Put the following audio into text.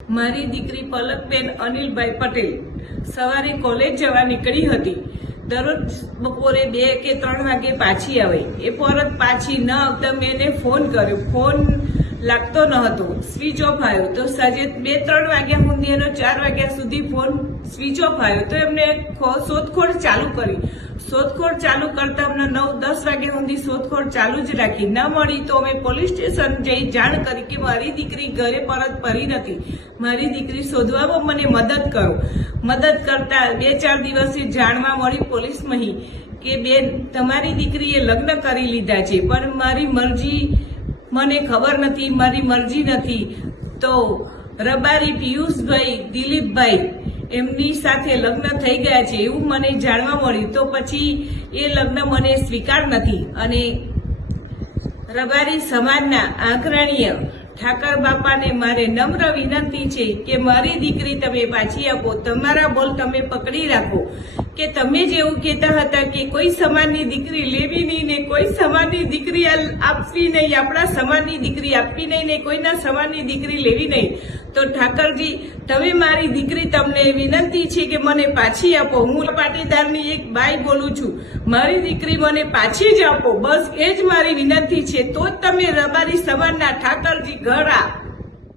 મારી દીકરી પલકબેન અનિલભાઈ પટેલ સવારે કોલેજ જવા નીકળી હતી. દરરોજ બપોરે 2 કે 3 વાગે પાછી આવે. એ પરત પાછી ન આવતા મેં એને ફોન કર્યો. ફોન લાગતો ન હતો, સ્વિચ ઓફ આવ્યો. તો સાંજે 2-3 વાગ્યા સુધી એનો 4 વાગ્યા સુધી ફોન સ્વિચ ઓફ આવ્યો. તો એમને શોધખોળ ચાલુ કરી. શોધખોળ ચાલુ કરતા અમને 9-10 વાગ્યા સુધી શોધખોળ ચાલુ જ રાખી. ન મળી તો અમે પોલીસ સ્ટેશન જઈ જાણ કરી કે મારી દીકરી ઘરે પરત ફરી નથી, મારી દીકરી શોધવામાં મને મદદ કરો. મદદ કરતા 2-4 દિવસે જાણવા મળી પોલીસમાં કે બેન, તમારી દીકરીએ લગ્ન કરી લીધા છે, પણ મારી મરજી મને ખબર નથી, મારી મરજી નથી. તો રબારી પિયુષભાઈ, દિલીપભાઈ એમની સાથે લગ્ન થઈ ગયા છે એવું મને જાણવા મળ્યું. તો પછી એ લગ્ન મને સ્વીકાર નથી અને રબારી સમાજના આગ્રણીય ઠાકર બાપાને મારે નમ્ર વિનંતી છે કે મારી દીકરી તમે પાછી આપો. તમારા બોલ તમે પકડી રાખો કે તમે જેવું કહેતા હતા કે કોઈ સમાજની દીકરી લેવી નહીં ને કોઈ સમાજની દીકરી આપવી નહીં, આપણા સમાજની દીકરી આપવી નહીં ને કોઈના સમાજની દીકરી લેવી નહીં. તો ઠાકરજી, તમે મારી દીકરી, તમને વિનંતી છે કે મને પાછી આપો. હું પાટીદારની એક બાઈ બોલું છું. મારી દીકરી મને પાછી જ આપો, બસ એ જ મારી વિનંતી છે. તો જ તમે રબારી સમાજના ઠાકરજી ઘર